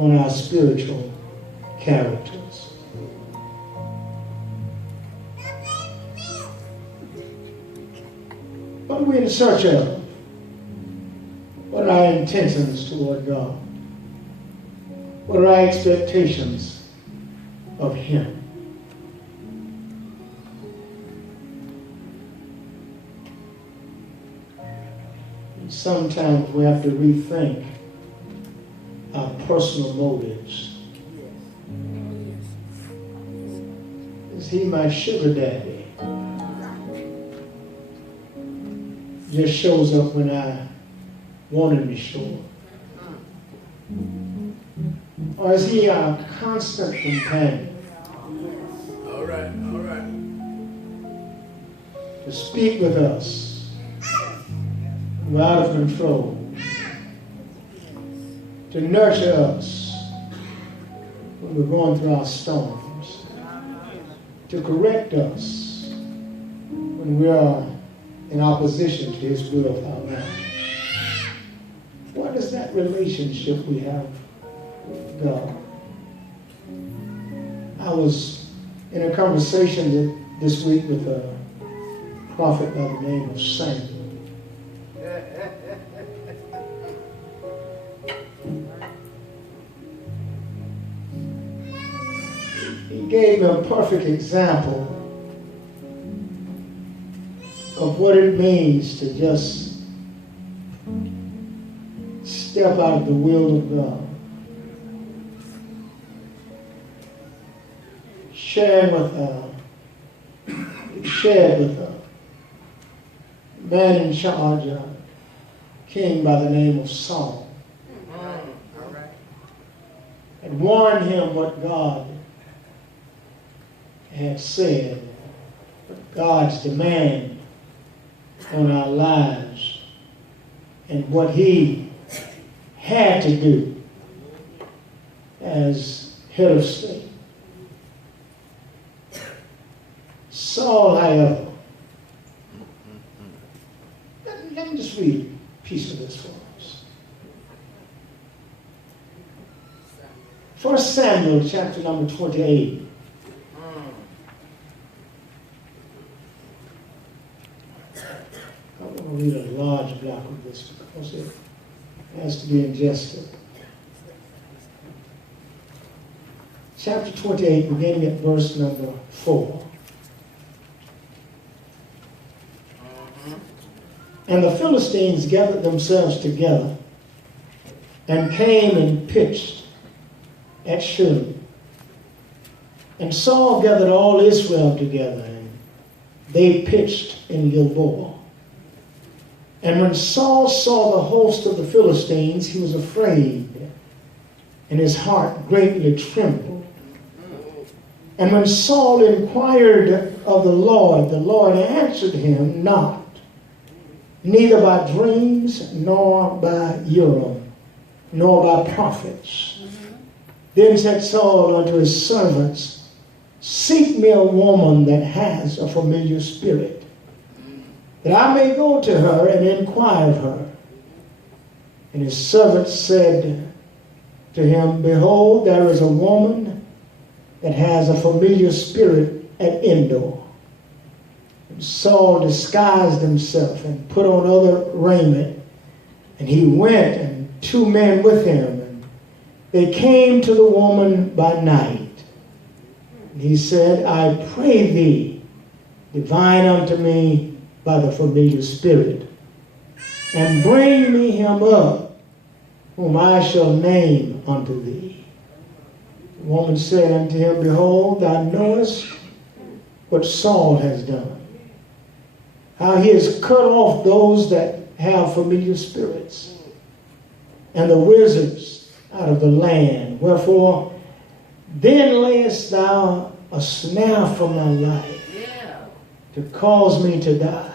on our spiritual characters. What are we in search of? What are our intentions toward God? What are our expectations of Him? And sometimes we have to rethink our personal motives. Is He my sugar daddy? Just shows up when I want Him to show up. Or is He our constant companion? All right. To speak with us when we're out of control. To nurture us when we're going through our storms. To correct us when we are in opposition to His will of our life. What is that relationship we have with God? I was in a conversation this week with a prophet by the name of Samuel. He gave me a perfect example of what it means to just step out of the will of God. Shared with a man in charge, a king by the name of Saul. And warned him what God had said, what God's demand on our lives, and what He had to do as head of state. Saul, however, let me just read a piece of this for us. 1 Samuel chapter number 28. I want to read a large block of this because it has to be ingested. Chapter 28, beginning at verse number 4. And the Philistines gathered themselves together and came and pitched at Shur. And Saul gathered all Israel together, and they pitched in Gilboa. And when Saul saw the host of the Philistines, he was afraid, and his heart greatly trembled. And when Saul inquired of the Lord answered him not, neither by dreams, nor by Urim, nor by prophets. Then said Saul unto his servants, seek me a woman that has a familiar spirit, that I may go to her and inquire of her. And his servants said to him, behold, there is a woman that has a familiar spirit at Endor. And Saul disguised himself and put on other raiment, and he went, and 2 men with him, and they came to the woman by night. And he said, I pray thee, divine unto me by the familiar spirit, and bring me him up, whom I shall name unto thee. The woman said unto him, behold, thou knowest what Saul has done, how he has cut off those that have familiar spirits, and the wizards out of the land. Wherefore, then layest thou a snare for my life, to cause me to die.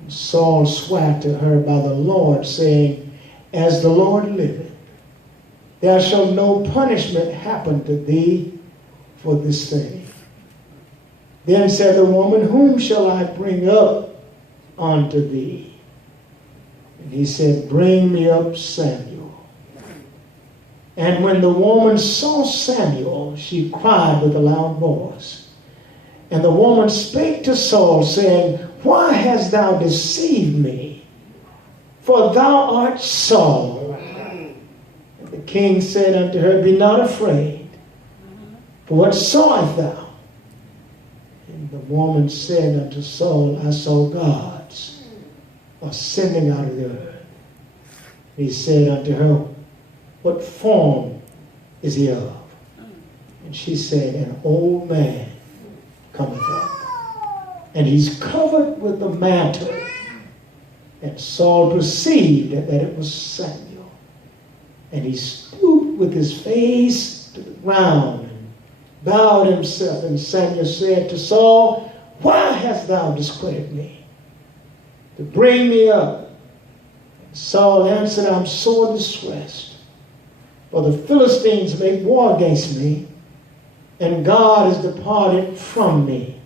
And Saul sware to her by the Lord, saying, as the Lord liveth, there shall no punishment happen to thee for this thing. Then said the woman, whom shall I bring up unto thee? And he said, bring me up Samuel. And when the woman saw Samuel, she cried with a loud voice. And the woman spake to Saul, saying, Why hast thou deceived me? For thou art Saul. And the king said unto her, Be not afraid, for what sawest thou? And the woman said unto Saul, I saw gods ascending out of the earth. He said unto her, What form is he of? And she said, An old man cometh up, and he's covered with the mantle. And Saul perceived that it was Samuel. And he stooped with his face to the ground and bowed himself. And Samuel said to Saul, Why hast thou discredited me to bring me up? And Saul answered, I'm sore distressed, for the Philistines make war against me, and God has departed from me,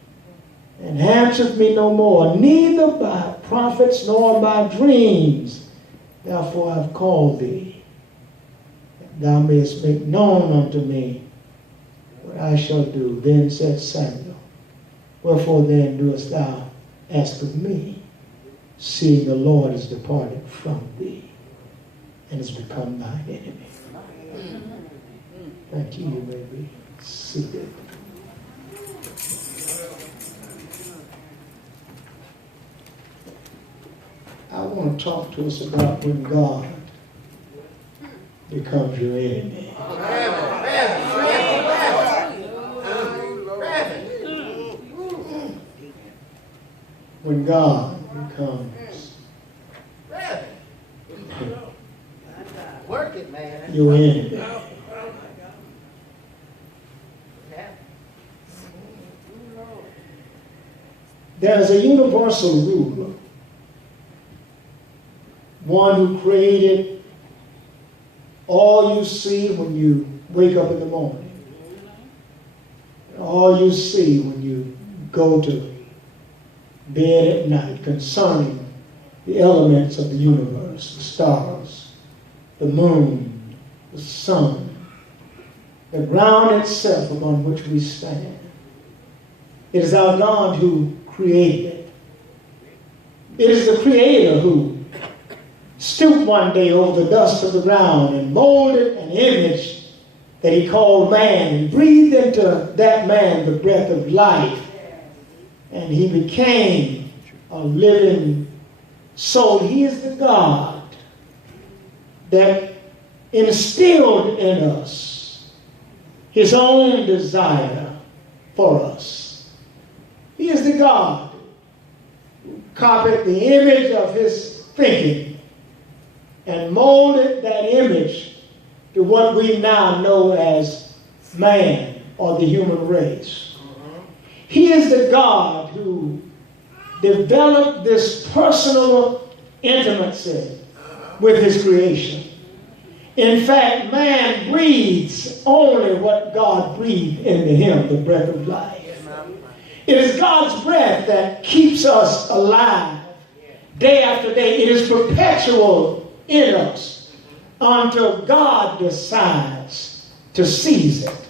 and answereth me no more, neither by prophets nor by dreams. Therefore I have called thee, that thou mayest make known unto me what I shall do. Then said Samuel, Wherefore then doest thou ask of me, seeing the Lord is departed from thee, and has become thine enemy? Thank you. You may be seated. I want to talk to us about when God becomes your enemy. When God becomes your enemy. There's a universal ruler, one who created all you see when you wake up in the morning, all you see when you go to bed at night, concerning the elements of the universe, the stars, the moon, the sun, the ground itself upon which we stand. It is our God who created it. It is the Creator who stooped one day over the dust of the ground and molded an image that he called man, and breathed into that man the breath of life. And he became a living soul. He is the God that instilled in us his own desire for us. He is the God who copied the image of his thinking and molded that image to what we now know as man or the human race. He is the God who developed this personal intimacy with his creation. In fact, man breathes only what God breathed into him, the breath of life. It is God's breath that keeps us alive day after day. It is perpetual in us until God decides to seize it.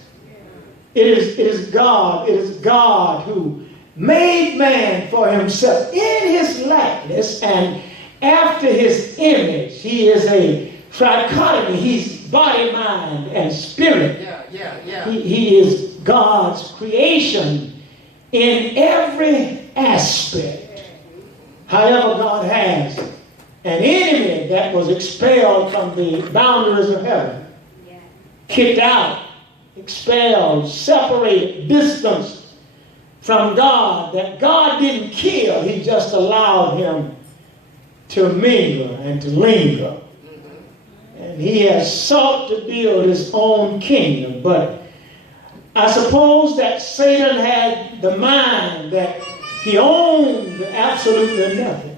It is God who made man for himself in his likeness and after his image. He is a trichotomy. He's body, mind, and spirit. He is God's creation in every aspect. However, God has an enemy that was expelled from the boundaries of heaven, kicked out, expelled, separated, distanced from God, that God didn't kill. He just allowed him to mingle and to linger. And he has sought to build his own kingdom. But I suppose that Satan had the mind that he owned absolutely nothing.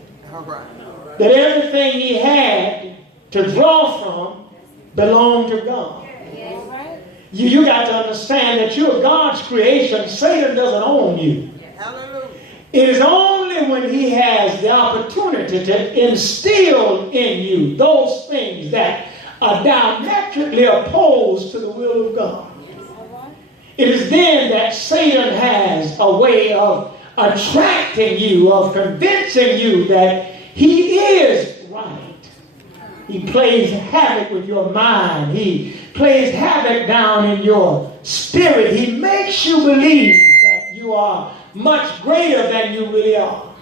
That everything he had to draw from belonged to God. You got to understand that you're God's creation. Satan doesn't own you. It is only when he has the opportunity to instill in you those things that are diametrically opposed to the will of God. It is then that Satan has a way of attracting you, of convincing you that he is right. He plays havoc with your mind. He plays havoc down in your spirit. He makes you believe that you are much greater than you really are.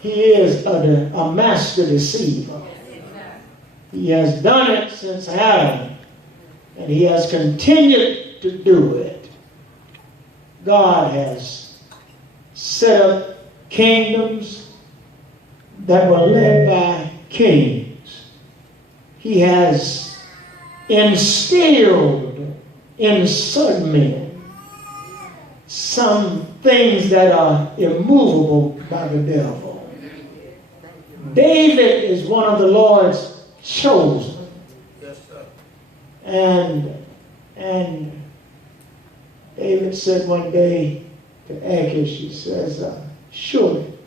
He is a master deceiver. He has done it since Adam, and he has continued to do it. God has set up kingdoms that were led by kings. He has instilled in certain men some things that are immovable by the devil. David is one of the Lord's chosen. Yes, sir. And David said one day to Achish, he says, surely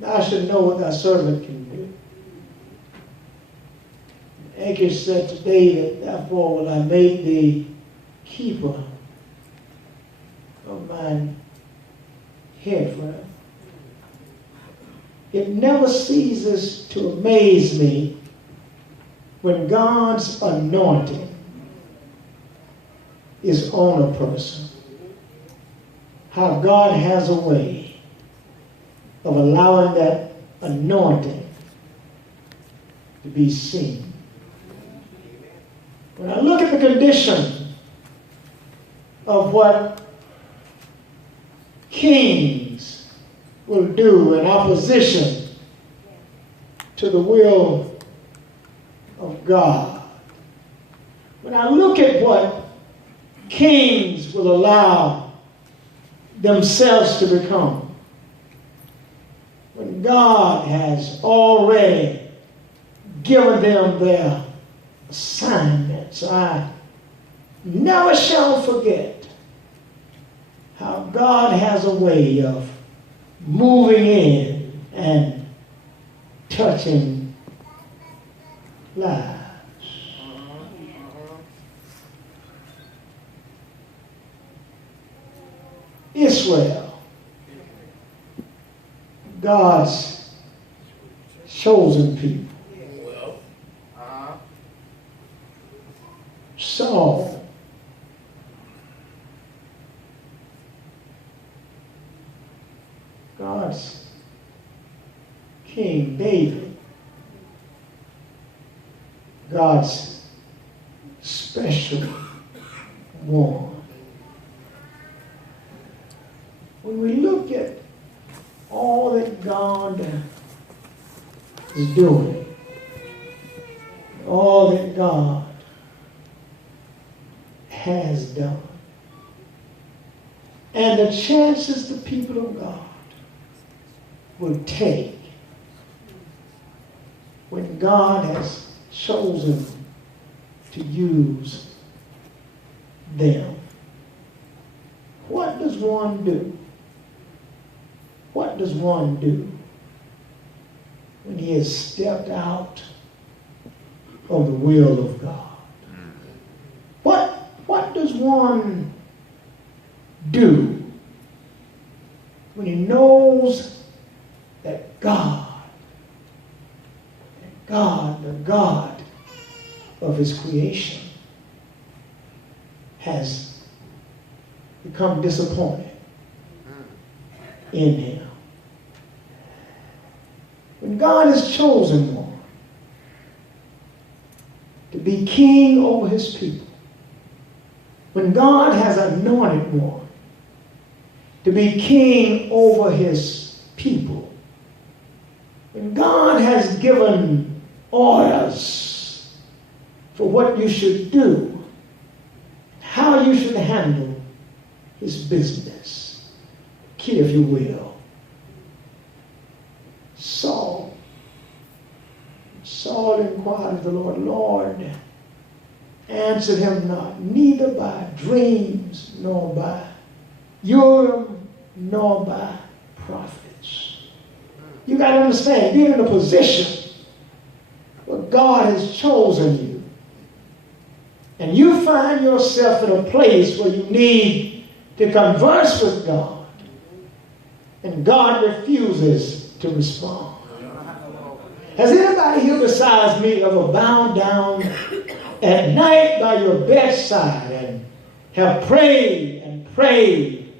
thou should know what thy servant can do. Achish said to David, therefore will I make thee keeper of mine head forever. It never ceases to amaze me when God's anointing is on a person. How God has a way of allowing that anointing to be seen. When I look at the condition of what kings will do in opposition to the will of God, when I look at what kings will allow themselves to become, when God has already given them their assignments, I never shall forget how God has a way of moving in and touching lives. Israel, God's chosen people. Saul, God's King David, God's special one. When we look at all that God is doing, all that God has done, and the chances the people of God will take when God has chosen to use them. What does one do? What does one do when he has stepped out of the will of God? What does one do when he knows that God, the God of his creation, has become disappointed in him? When God has chosen one to be king over his people, when God has anointed one to be king over his people, when God has given orders for what you should do, how you should handle his business, key if you will, Saul inquired of the Lord, Lord, answered him not, neither by dreams, nor by Urim, nor by prophets. You got to understand, being in a position where But God has chosen you. And you find yourself in a place where you need to converse with God. And God refuses to respond. Has anybody here besides me ever bowed down at night by your bedside and have prayed and prayed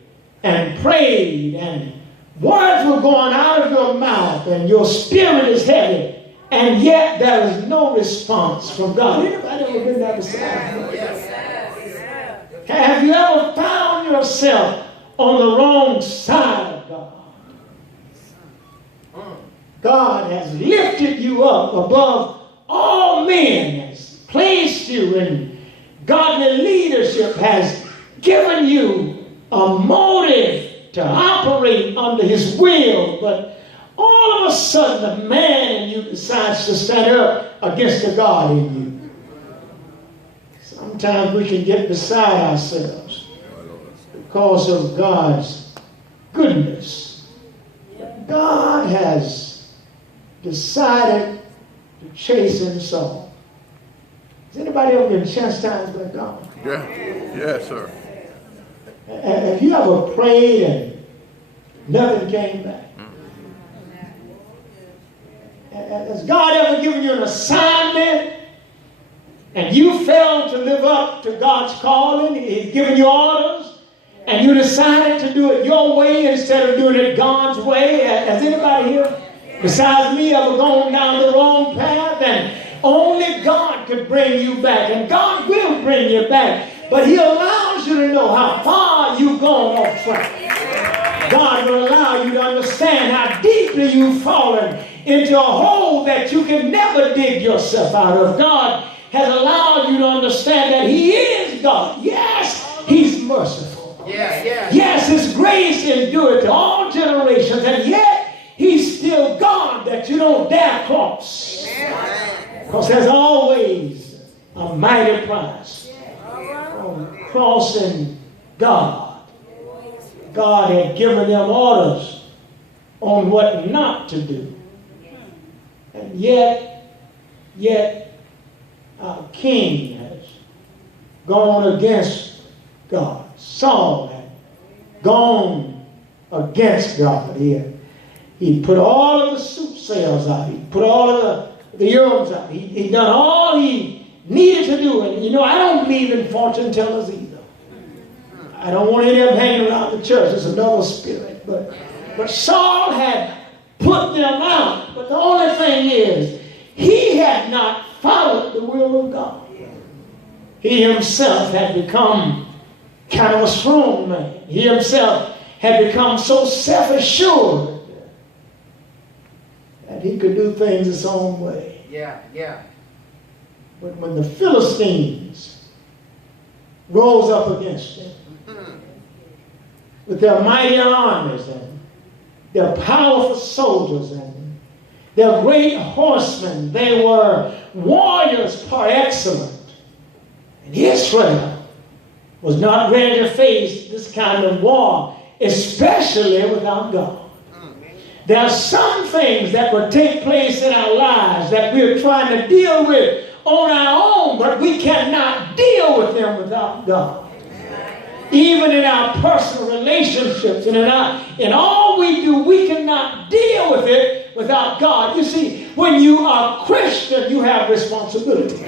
and prayed, and words were going out of your mouth and your spirit is heavy, and yet there is no response from God? Anybody ever been there beside me? Have you ever found yourself on the wrong side of God? God has lifted you up above all men, has placed you in godly leadership, has given you a motive to operate under his will, but all of a sudden the man in you decides to stand up against the God in you. Sometimes we can get beside ourselves because of God's goodness. God has decided to chasten Saul. Has anybody ever been chastised by God? Yeah. Yes, sir. Have you ever prayed and nothing came back? Has God ever given you an assignment and you failed to live up to God's calling? He's given you orders and you decided to do it your way instead of doing it God's way? Has anybody here besides me ever gone down the wrong path? And only God could bring you back, and God will bring you back, but he allows you to know how far you've gone off track. God will allow you to understand how deeply you've fallen into a hole that you can never dig yourself out of. God has allowed you to understand that he is God. Yes, he's merciful. Yes, his grace endureth to all generations, and yet he's still God that you don't dare cross. Because there's always a mighty price from crossing God. God had given them orders on what not to do. And yet our king has gone against God. Saul had gone against God. He put all of the soothsayers out. He put all of the Urim's out. He done all he needed to do. And you know, I don't believe in fortune tellers either. I don't want any of them hanging around the church. It's another spirit. But Saul had put them out. But the only thing is, he had not followed the will of God. He himself had become kind of a strong man. He himself had become so self-assured that he could do things his own way. But when the Philistines rose up against him with their mighty armies and their powerful soldiers and their great horsemen, they were warriors par excellence. And Israel was not ready to face this kind of war, especially without God. There are some things that will take place in our lives that we're trying to deal with on our own, but we cannot deal with them without God. Even in our personal relationships and in all we do, we cannot deal with it without God. You see, when you are Christian, you have responsibility.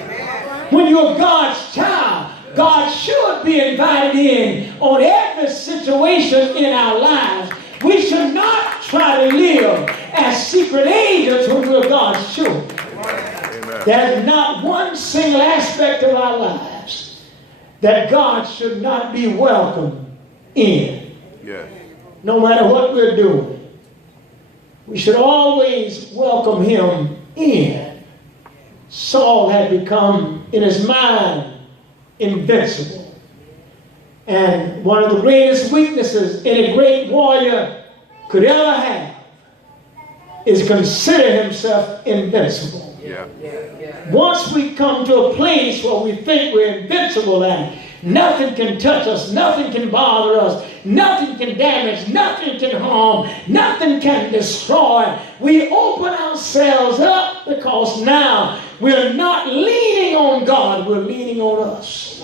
When you're God's child, God should be invited in on every situation in our lives. We should not try to live as secret agents when we're God's children. There's not one single aspect of our lives that God should not be welcome in. No matter what we're doing, we should always welcome him in. Saul had become, in his mind, invincible. And one of the greatest weaknesses any great warrior could ever have is consider himself invincible. Once we come to a place where we think we're invincible and Nothing can touch us. Nothing can bother us. Nothing can damage. Nothing can harm. Nothing can destroy. We open ourselves up because now we're not leaning on God. We're leaning on us.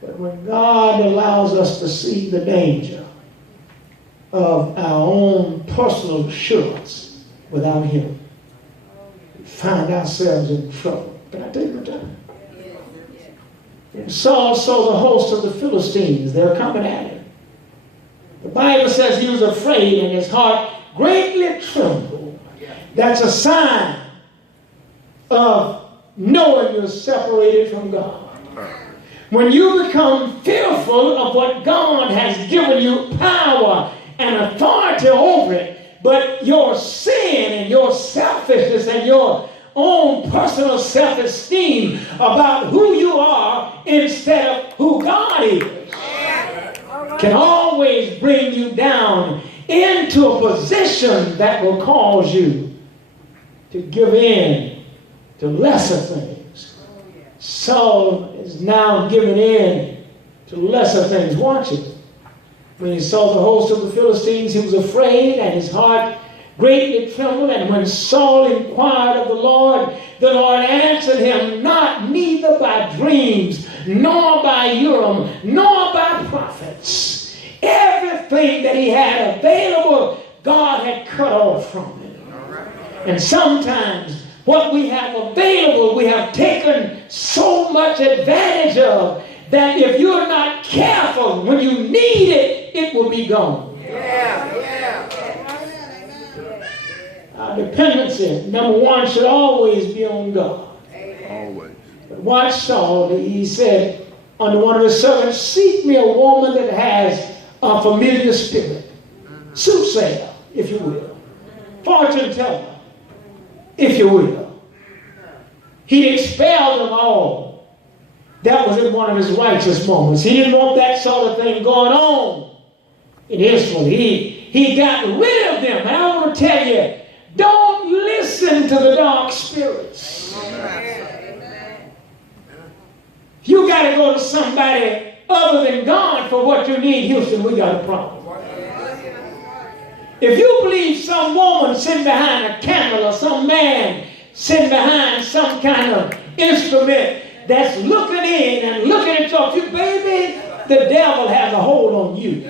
But when God allows us to see the danger of our own personal assurance without Him, we find ourselves in trouble. Can I take my time? Saul saw the host of the Philistines. They're coming at him. The Bible says he was afraid and his heart greatly trembled. That's a sign of knowing you're separated from God. When you become fearful of what God has given you power and authority over it, but your sin and your selfishness and your own personal self-esteem about who you are instead of who God is can always bring you down into a position that will cause you to give in to lesser things. Saul is now giving in to lesser things. Watch it. When he saw the host of the Philistines, he was afraid and his heart greatly trembled. And when Saul inquired of the Lord answered him, not neither by dreams, nor by Urim, nor by prophets. Everything that he had available, God had cut off from him. And sometimes what we have available, we have taken so much advantage of that if you're not careful, when you need it, it will be gone. Our dependency, number one, should always be on God. Always. But watch Saul. He said unto one of his servants, seek me a woman that has a familiar spirit. Soothsayer, if you will. Fortune teller, if you will. He expelled them all. That was in one of his righteous moments. He didn't want that sort of thing going on in Israel. He got rid of them. And I want to tell you, don't listen to the dark spirits. You got to go to somebody other than God for what you need. Houston, we got a problem. If you believe some woman sitting behind a camera or some man sitting behind some kind of instrument that's looking in and looking at you, baby, the devil has a hold on you.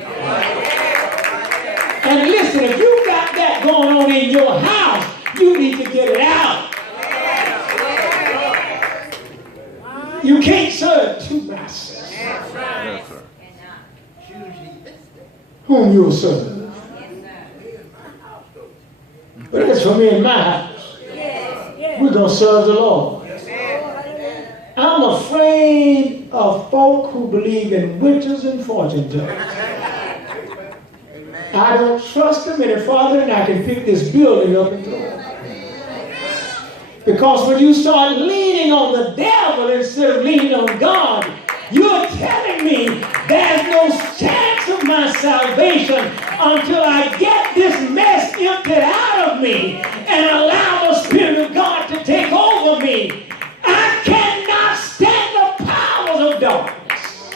And listen, if you got that going on in your house, you need to get it out. You can't serve two masters. Whom you will serve. But as for me and my house, we're going to serve the Lord. I'm afraid of folk who believe in witches and fortune tellers. I don't trust them any farther than I can pick this building up and throw it. Because when you start leaning on the devil instead of leaning on God, you're telling me there's no chance of my salvation until I get this mess emptied out of me and allow the Spirit of God to take over me. I cannot stand the powers of darkness.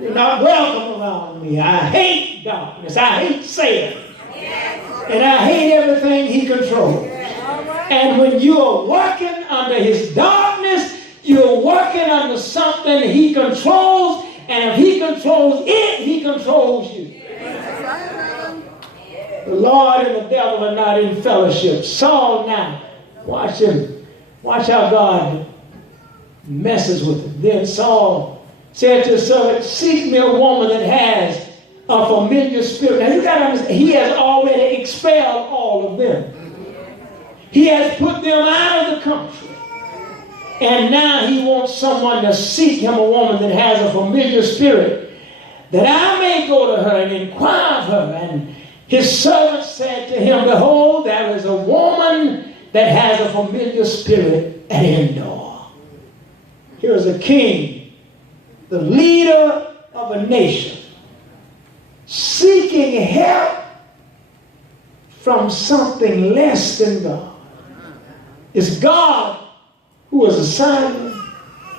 You're not welcome around me. I hate darkness. I hate Satan. And I hate everything he controls. And when you are working under his darkness, you're working under something he controls. And if he controls it, he controls you. The Lord and the devil are not in fellowship. Saul now, watch him. Watch how God messes with him. Then Saul said to his servant, seek me a woman that has a familiar spirit. Now you got to understand, he has already expelled all of them. He has put them out of the country. And now he wants someone to seek him a woman that has a familiar spirit, that I may go to her and inquire of her. And his servant said to him, behold, there is a woman that has a familiar spirit at Endor. Here's a king, the leader of a nation, seeking help from something less than God. It's God who has assigned him.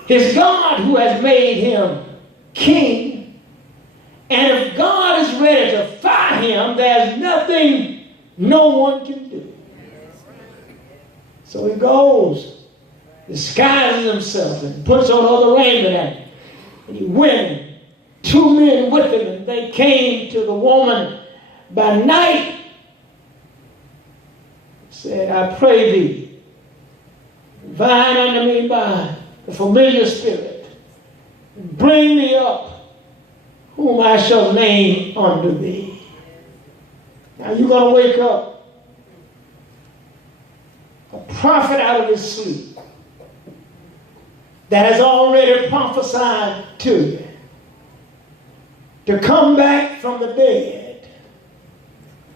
It's God who has made him king. And if God is ready to fire him, there's nothing no one can do. So he goes, disguises himself, and puts on other raiment, and he went. 2 men with him, and they came to the woman by night. Said, I pray thee, divine unto me by the familiar spirit, and bring me up, whom I shall name unto thee. Now you're going to wake up a prophet out of his sleep that has already prophesied to you to come back from the dead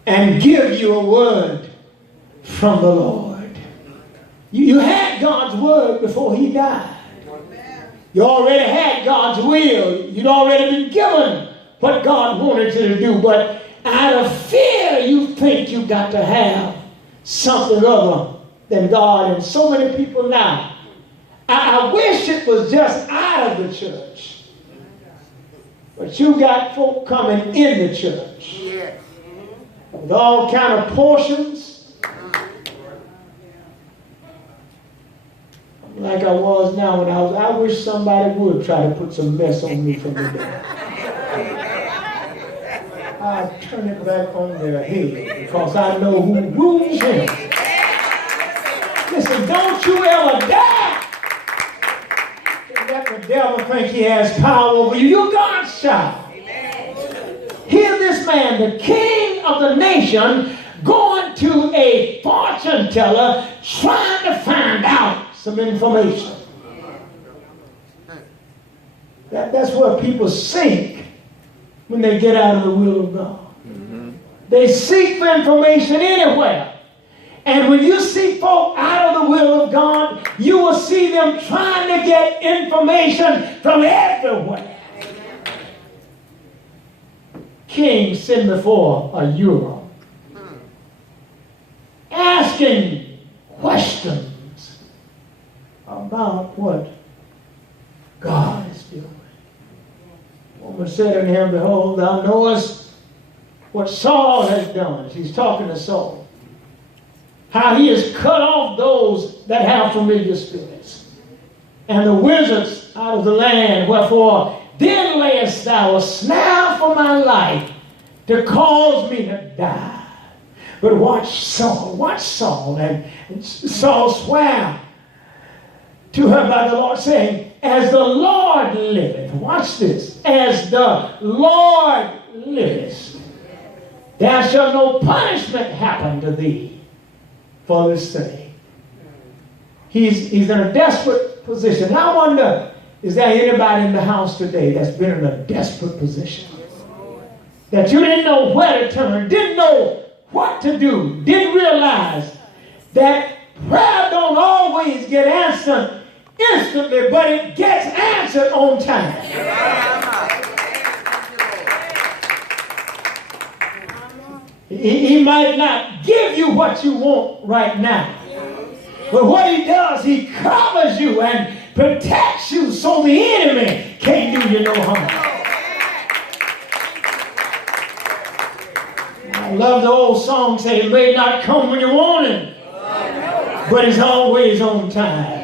and give you a word from the Lord. You had God's word before he died. You already had God's will. You'd already been given what God wanted you to do. But out of fear, you think you've got to have something other than God. And so many people now, I wish it was just out of the church. But you got folk coming in the church with all kind of portions. Like I was now when I wish somebody would try to put some mess on me from the day. I'll turn it back on their head because I know who rules him. Listen, don't you ever dare let the devil think he has power over you. You're God's child. Hear this man, the king of the nation, going to a fortune teller trying to find out some information. That's where people sink when they get out of the will of God. They seek for information anywhere. And when you see folk out of the will of God, you will see them trying to get information from everywhere. King sitting before a Euro, asking questions about what God is doing. The woman said unto him, behold, thou knowest what Saul has done. She's talking to Saul. How he has cut off those that have familiar spirits, and the wizards out of the land. Wherefore, then layest thou a snare for my life to cause me to die. But watch Saul. And Saul swore to her by the Lord, saying, as the Lord liveth, watch this, as the Lord liveth, there shall no punishment happen to thee for this thing. He's in a desperate position. And I wonder, is there anybody in the house today that's been in a desperate position? That you didn't know where to turn, didn't know what to do, didn't realize that prayer don't always get answered instantly, but it gets answered on time. He might not give you what you want right now. But what he does, he covers you and protects you so the enemy can't do you no harm. I love the old song saying, it may not come when you want him, but it's always on time.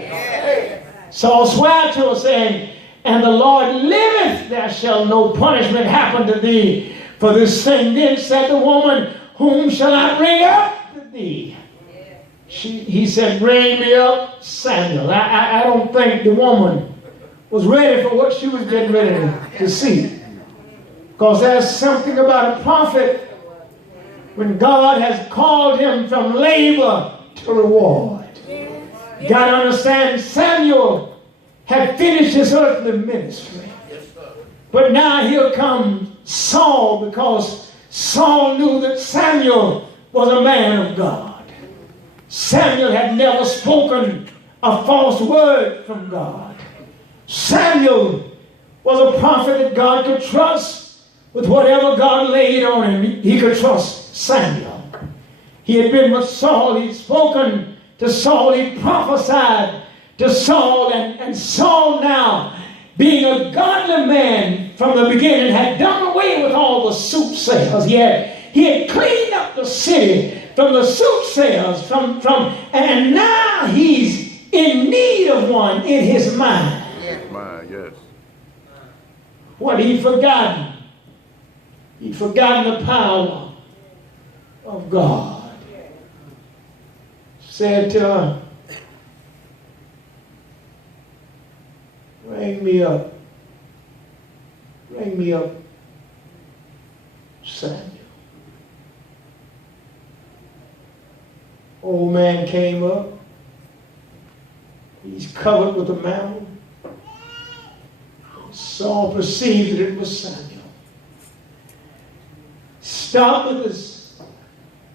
Saul swore to her saying, and the Lord liveth, there shall no punishment happen to thee for this thing. Then said the woman, whom shall I bring up to thee? He said, bring me up Samuel. I don't think the woman was ready for what she was getting ready to see. Because there's something about a prophet when God has called him from labor to reward. You got to understand, Samuel had finished his earthly ministry. But now here comes Saul, because Saul knew that Samuel was a man of God. Samuel had never spoken a false word from God. Samuel was a prophet that God could trust with whatever God laid on him. He could trust Samuel. He had been with Saul. He'd spoken to Saul. He prophesied to Saul, and Saul now, being a godly man from the beginning, had done away with all the soothsayers. He had cleaned up the city from the soothsayers, and now he's in need of one in his mind. Yes. What he'd forgotten? He'd forgotten the power of God. Said to her, Bring me up, Samuel. Old man came up. He's covered with a mantle. Saul perceived that it was Samuel.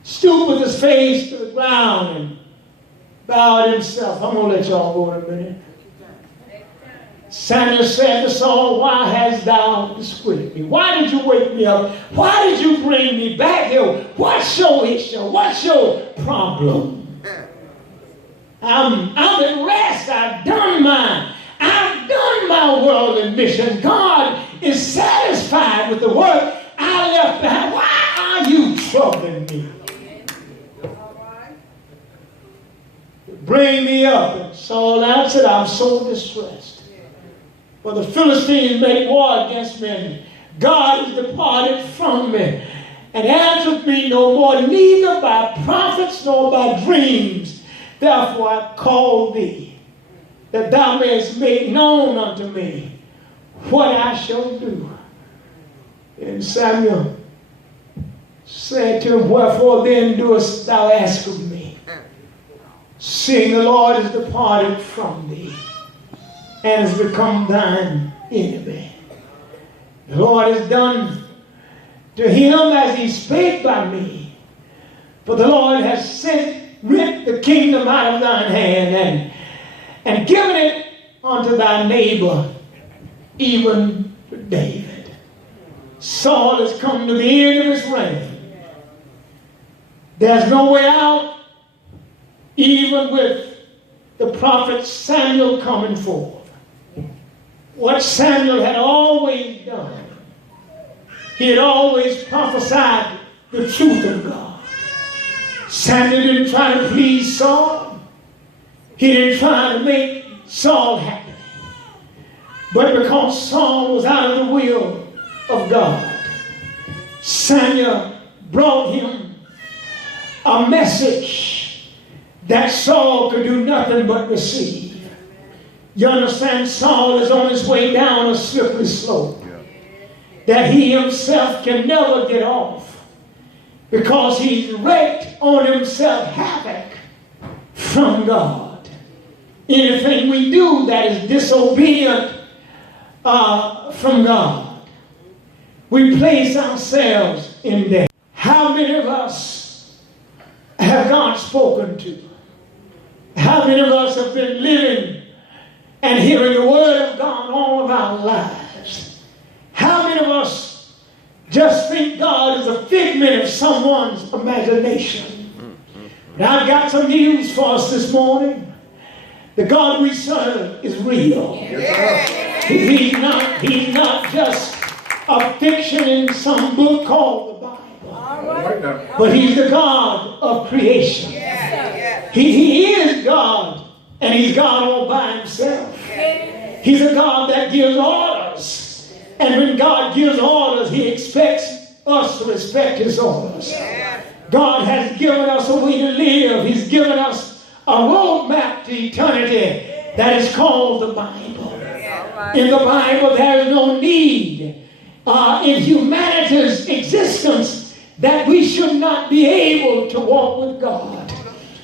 Stooped with his face to the ground and bowed himself. I'm going to let y'all go in a minute. Samuel said to Saul, Why hast thou disquieted me? Why did you wake me up? Why did you bring me back here? What's your issue? What's your problem? I'm at rest. I've done my worldly mission. God is satisfied with the work I left behind. Why are you troubling me? Bring me up. And Saul answered, I'm so distressed. For the Philistines make war against me, and God is departed from me, and answered me no more, neither by prophets nor by dreams. Therefore I call thee, that thou mayest make known unto me what I shall do. And Samuel said to him, Wherefore then doest thou ask of me? Seeing the Lord is departed from thee, and has become thine enemy. The Lord has done to him as he spake by me. For the Lord has ripped the kingdom out of thine hand, and given it unto thy neighbor, even to David. Saul has come to the end of his reign. There's no way out, even with the prophet Samuel coming forth. What Samuel had always done, he had always prophesied the truth of God. Samuel didn't try to please Saul. He didn't try to make Saul happy. But because Saul was out of the will of God, Samuel brought him a message that Saul could do nothing but receive. You understand, Saul is on his way down a slippery slope that he himself can never get off, because he's wreaked on himself havoc from God. Anything we do that is disobedient from God, we place ourselves in there. How many of us have God spoken to? How many of us have been living and hearing the word of God all of our lives? How many of us just think God is a figment of someone's imagination? And I've got some news for us this morning. The God we serve is real. He's not just a fiction in some book called the Bible. But he's the God of creation. He is God, and he's God all by himself. He's a God that gives orders. And when God gives orders, he expects us to respect his orders. God has given us a way to live. He's given us a roadmap to eternity that is called the Bible. In the Bible, there is no need in humanity's existence that we should not be able to walk with God.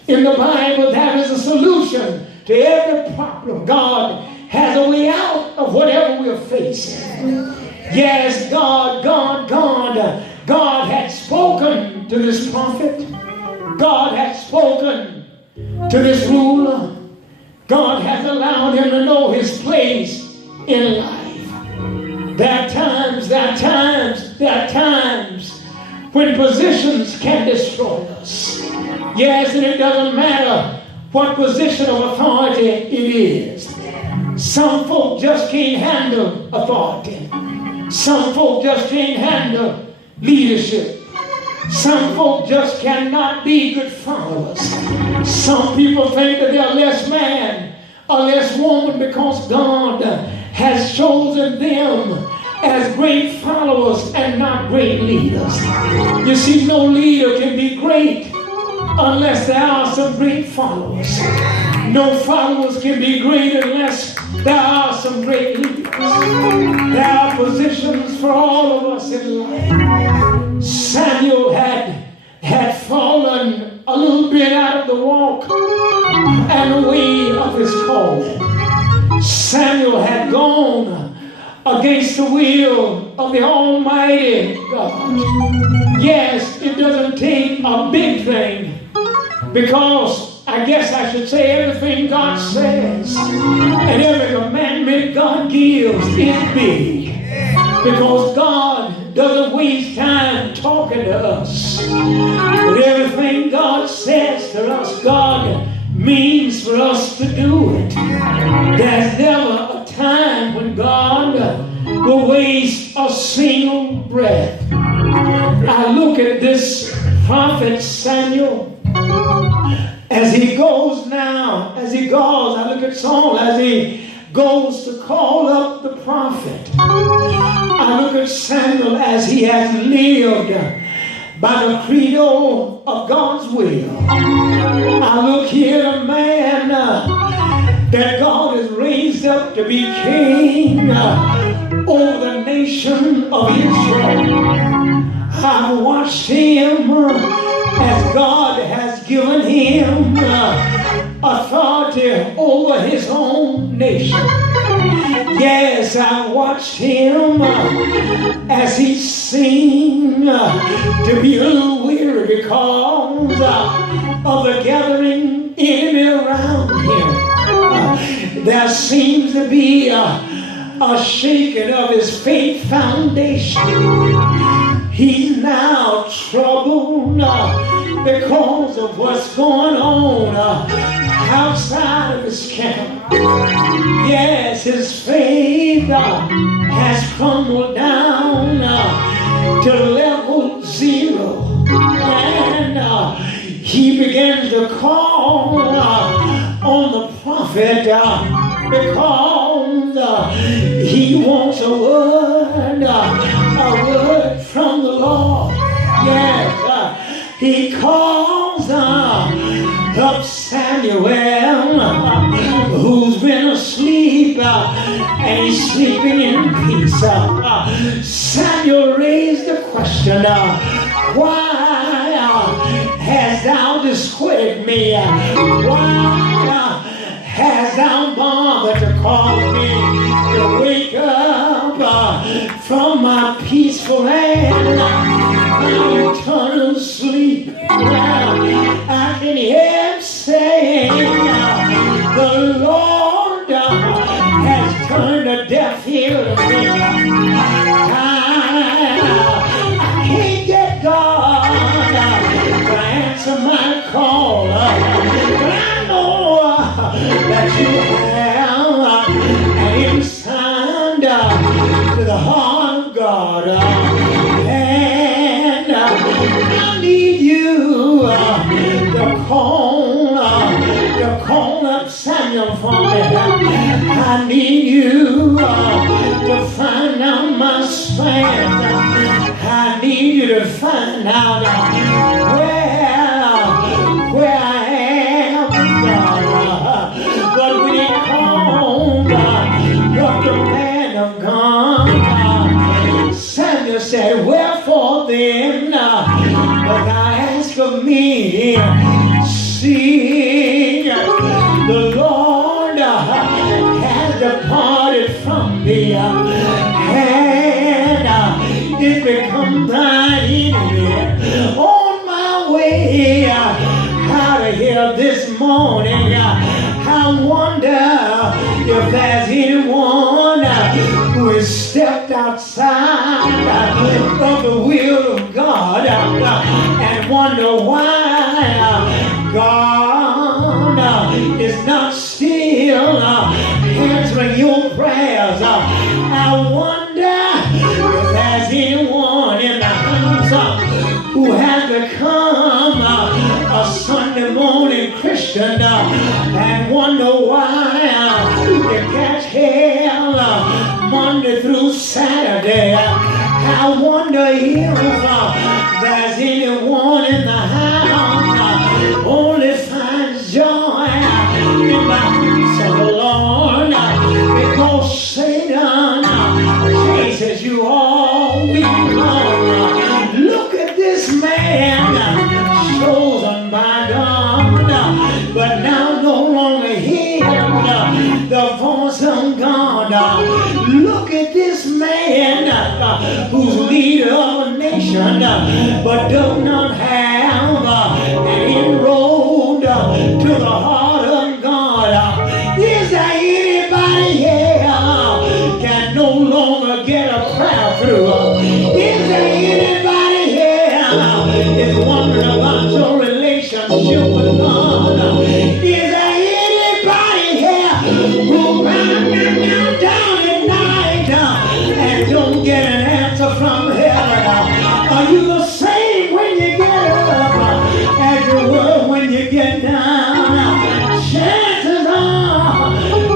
In the Bible, there is a solution to every problem. God has a way out of whatever we're facing. Yes, God had spoken to this prophet. God had spoken to this ruler. God has allowed him to know his place in life. There are times when positions can destroy us. Yes, and it doesn't matter what position of authority it is. Some folk just can't handle authority. Some folk just can't handle leadership. Some folk just cannot be good followers. Some people think that they're less man or less woman because God has chosen them as great followers and not great leaders. You see, no leader can be great unless there are some great followers. No followers can be great unless there are some great leaders. There are positions for all of us in life. Samuel had fallen a little bit out of the walk and the way of his calling. Samuel had gone against the will of the Almighty God. Yes, it doesn't take a big thing, because I guess I should say everything God says and every commandment God gives is big, because God doesn't waste time talking to us. But everything God says to us, God means for us to do it. There's never a time when God will waste a single breath. I look at this prophet Samuel as he goes now, I look at Saul as he goes to call up the prophet. I look at Samuel as he has lived by the credo of God's will. I look here at a man that God has raised up to be king over the nation of Israel. I've watched him as God has given him authority over his own nation. Yes, I watched him as he seemed to be a little weary because of the gathering enemy around him. There seems to be a shaking of his faith foundation. He's now troubled because of what's going on outside of his camp. Yes, his faith has crumbled down to level 0. And he begins to call on the prophet because he wants a word from the Lord. Yes, he calls up Samuel, who's been asleep, and he's sleeping in peace. Samuel raised the question, why hast thou disquieted me? Why hast thou bothered to cause me to wake up from my peaceful and my eternal sleep? I can hear him saying, the Lord has turned a deaf ear to me. I can't get God to answer my call, but I know that you have an insight to the heart of God, and I need you to call up Samuel for me. I need you to find out my strength. I need you to find out where I am, God. But when he called up the man of God, Samuel said, wherefore then doth thou ask of me? See, the Lord has departed from thee, and it become thine enemy. On my way out of here this morning, I wonder if there's anyone who has stepped outside of the will of God and wonder why God God's still answering your prayers. I wonder if there's anyone in the house who has become a Sunday morning Christian and wonder why you catch hell Monday through Saturday. I wonder if there's anyone in the house only finds joy in the peace of the Lord, because Satan chases you all week long. Look at this man, chosen by God, but now no longer hearing the voice of God. Look at this man who's leader of a nation, but does not have an inroad to the heart of God. Is there anybody here can no longer get a prayer through? Is there anybody here is wondering about your relationship with God? Is there anybody here who runs down at night and don't get an answer from heaven? Are you the same when you get up as you were when you get down? Chances are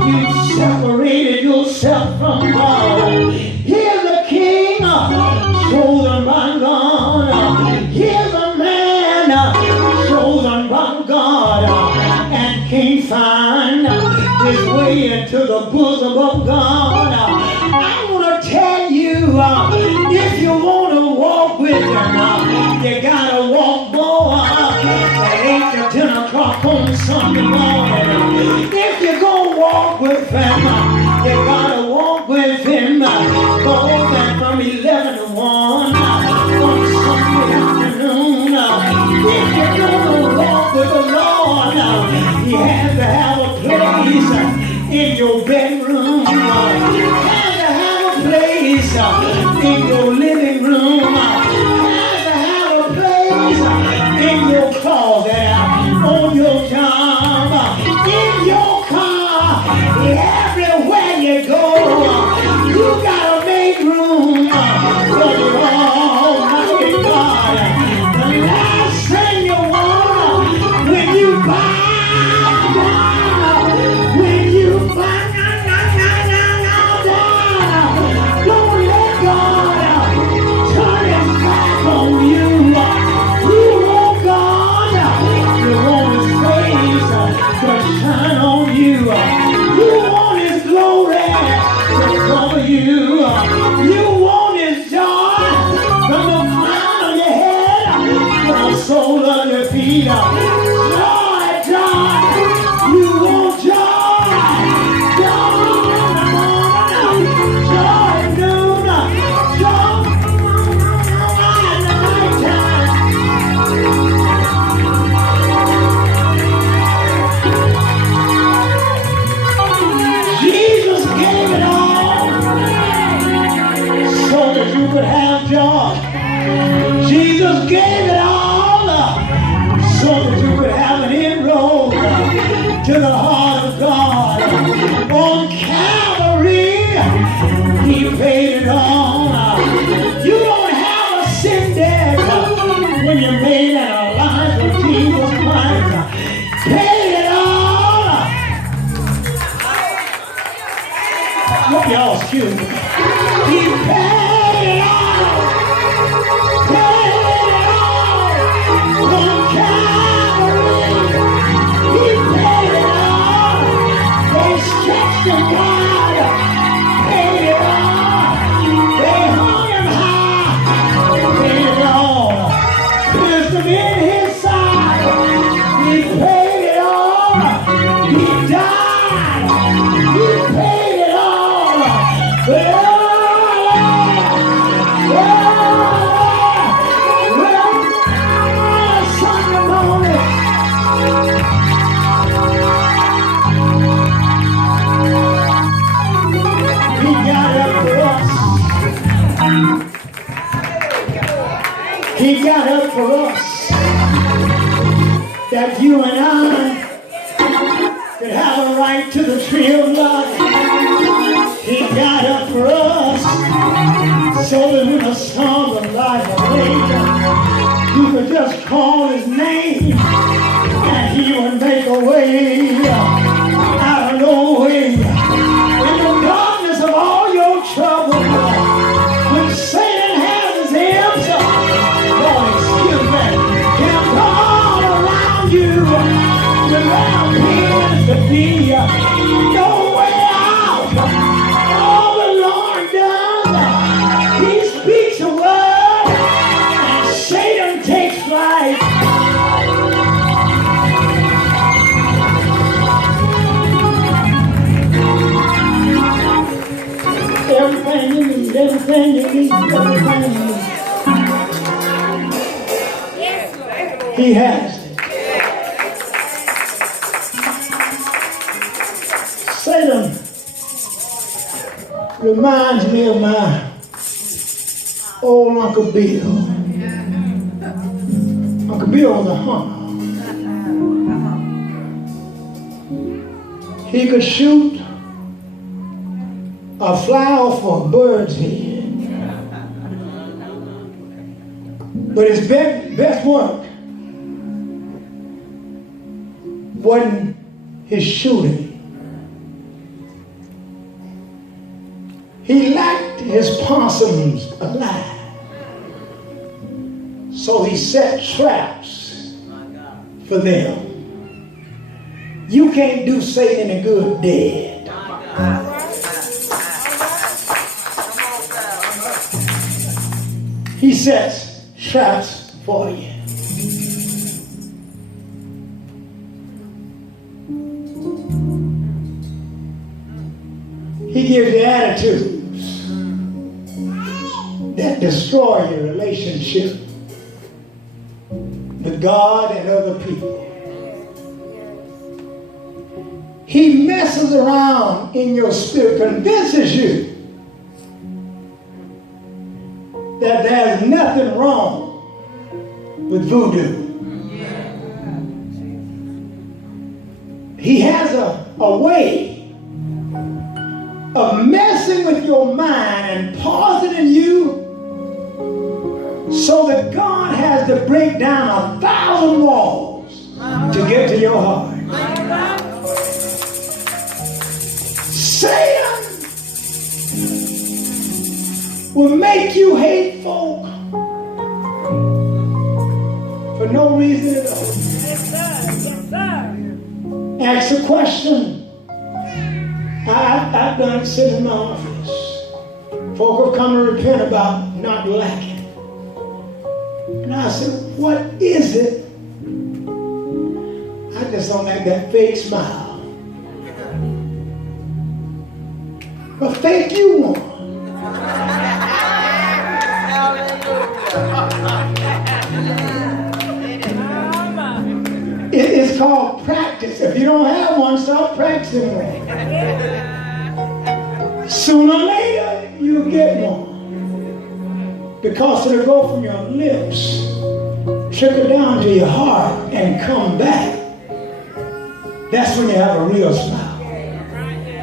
you separated yourself from God. Here's a king chosen by God. Here's a man chosen by God and can't find his way into the bosom of God. I want to tell you, if you want to walk with him, you gotta walk more at 8 to 10 o'clock on Sunday morning. If you're gonna walk with him, you gotta walk with him more than from 11 to 1 on Sunday afternoon. If you're gonna walk with the Lord, he has to have a place in your bedroom. He has to have a place in your living room. Has to have a place in your closet, on your job, in your car, everywhere you go. You gotta make room for the Almighty God. The last thing you want when you bow down, when you bow down, don't let God turn his back on you. You want God, you want his face to shine on you. You want his glory to cover you. You want his joy from the crown of your head to the sole of your feet. Joy, joy. You want joy. Joy in the morning, joy at noon, joy in the nighttime. Jesus gave it all so that you could have joy. Jesus gave it all so that you could have an inroad to the heart of God. On Calvary, he paid it all. You don't have a sin debt when you're made in alive with Jesus Christ. Paid it all. Look, y'all, excuse me. He paid it all. Paid it all. On Calvary, he paid it all. They stretched him wide. Paid it all. They hung him high. Paid it all. Pierced him in his side. He paid it all. He died. He paid it all. But right to the tree of life. He died up for us, so that when a storm of life raged, you could just call his name, and he would make a way out of no way. In the darkness of all your trouble, when Satan has his hands up, he'll come all around you, without appears to be no way out. All the Lord does, he speaks a word, and Satan takes flight. Everything you need, everything you need, everything you need. He has it. Satan reminds me of my old Uncle Bill. Uncle Bill was a hunter. He could shoot a fly off a bird's head. But his best work wasn't his shooting. He liked his possums alive. So he set traps for them. You can't do Satan any good dead. He sets traps for you. He gives you attitudes that destroy your relationship with God and other people. He messes around in your spirit, convinces you that there's nothing wrong with voodoo. He has a way of messing with your mind and positing you so that God has to break down 1,000 walls to get to your heart. Satan will make you hate folk for no reason at all. Yes, sir. Yes, sir. Ask a question. I've done it sitting in my office. Folk have come to repent about not lacking. And I said, what is it? I just don't like that fake smile. But fake you one. It's called practice. If you don't have one, start practicing one. Sooner or later, you'll get one. Because it'll go from your lips, trickle down to your heart, and come back. That's when you have a real smile.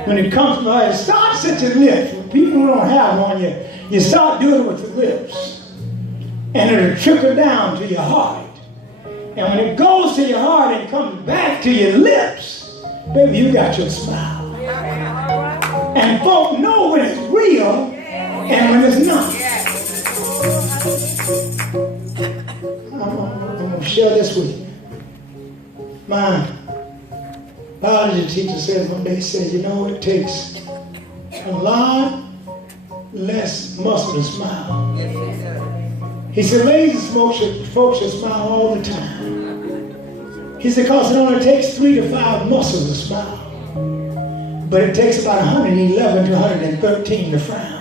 When it comes from the heart, it starts at your lips. When people don't have one, you start doing it with your lips. And it'll trickle down to your heart. And when it goes to your heart and comes back to your lips, baby, you got your smile. And folk know when it's real and when it's not. I'm going to share this with you. My biology teacher said one day, he said, you know, it takes a lot less muscle to smile. He said, lazy folks should smile all the time. He said, because it only takes 3 to 5 muscles to smile. But it takes about 111 to 113 to frown.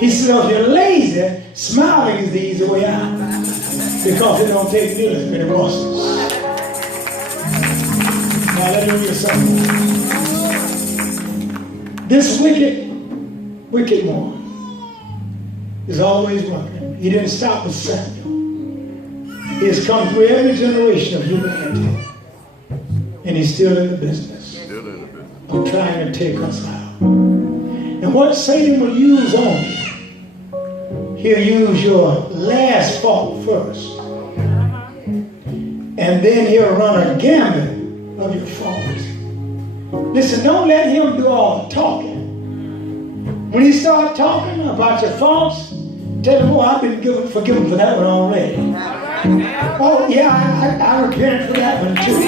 He said, if you're lazy, smiling is the easy way out. Because it don't take nearly as many muscles. Now let me hear something. This wicked one is always working. He didn't stop with Samuel. He has come through every generation of humanity. And he's still in the business. of trying to take us out. And what Satan will use on you, he'll use your last fault first. And then he'll run a gambit of your faults. Listen, don't let him do all the talking. When he starts talking about your faults, tell him, oh, I've been forgiven for that one already. Oh, yeah, I repented for that one too.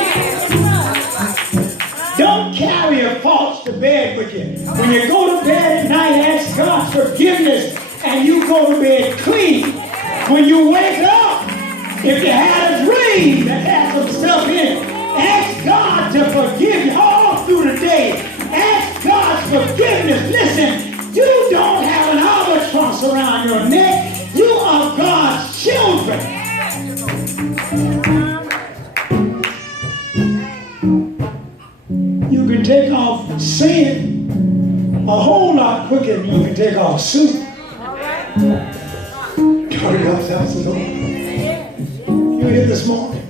Don't carry your faults to bed with you. When you go to bed at night, ask God's forgiveness, and you go to bed clean. When you wake up, if you had a dream that had some stuff in it, ask God to forgive you all through the day. Ask God's forgiveness. Listen, you don't have an albatross around your neck. You are God's children. You can take off sin a whole lot quicker than you can take off soup. You hear this morning?